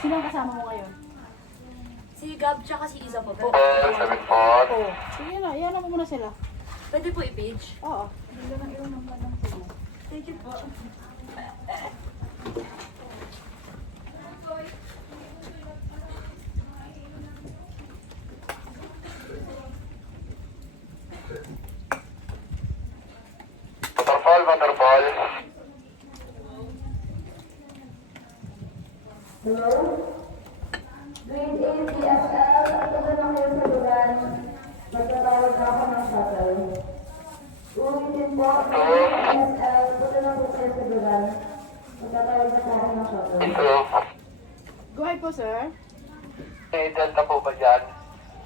Sino ang kasama mo ngayon? Si Gab tsaka si Iza po. Pero, Oo. Sige na, iyan mo muna sila. pwede po i-page. Oo. Hindi na iwan ng lang sila. Thank you po. Waterfall. Hello? Grade 8 PSL, ito na lang kayo sa lugar. Magtatawag na ako ng shuttle. Ulitin po, grade 8 PSL, ito na po kayo sa lugar. Magtatawag na po ako ng shuttle. Ito. Go ahead po, sir. May delta po ba dyan?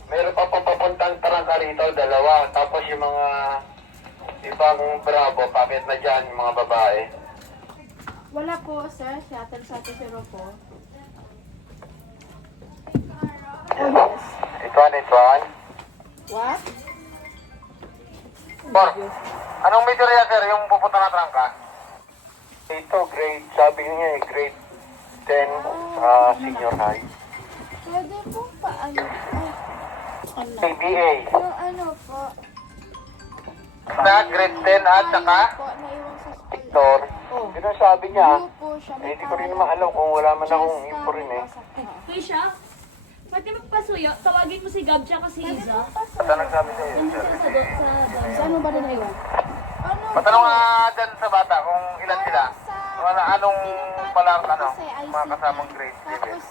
Meron pa po papuntang Tarangka rito, dalawa. Tapos yung mga ibang Bravo, bakit na dyan, yung mga babae? Wala po, sir. Shuttle sa Tesero po. Oh, yes. Ito. What? Por, anong major yan, sir, yung pupunta na Tarangka? Ito, grade, sabi niya grade 10, senior high. Pwede po paano po? Ano? ABA. Yung ano po? Na grade 10 at saka po, naiwan sa school. Victor. Oh. Yun ang sabi niya. Blue po siya. Eh, hindi ko rin naman alam kung wala man akong info rin eh. Keisha, pwede magpasuyo. Tawagin mo si Gab tsaka si Iza. Basta nagsabi sa'yo, Nandun sir. sila sa Saan mo ba din naiwan? Ano? Patanong nga dyan sa bata kung ilan sila. Anong palang mga kasamang grade 7. Tapos,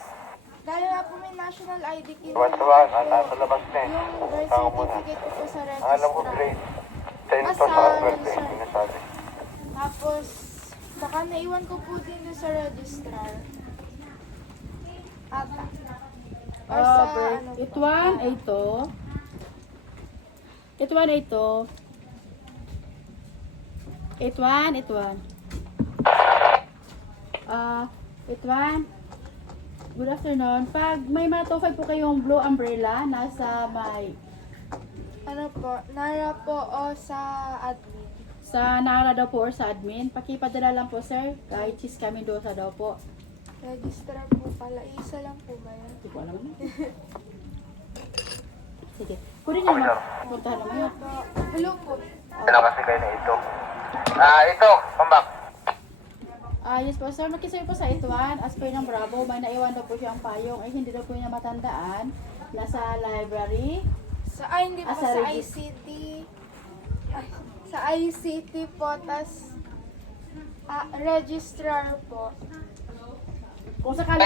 dahil nga po may national ID kinuha Tuwan-tuwan, ko nasa labas na eh. yung birth Tama mo na. certificate ko po sa Ang alam ko registrar. grade 10 to sa 12 eh, sinasabi. Tapos, baka naiwan ko po din doon sa registrar. Ata. Or sa ano po. Ituan, ito. Ituan, ito. Ituan. Ituan. Good afternoon. Pag may matofay po kayong blue umbrella, nasa may Ano po? Nara po o sa admin. sa Nara daw po or sa admin, pakipadala lang po sir, kahit cheese kami doon sa daw po. Registrar po pala. Isa lang po ba yan? Hindi ko alam ano. Sige. Kunin niyo naman. Puntahan naman yun. Blue po. Ano kasi kayo na ito? Ito, pambak. Yes po sir, makisabi po sa ituan. As per ng Bravo, may naiwan daw po siyang payong. Ay hindi daw po niya matandaan. Nasa library. Hindi po. Sa Sa regis- ICT. Sa ICT po. Tas, registrar po. Kung sakali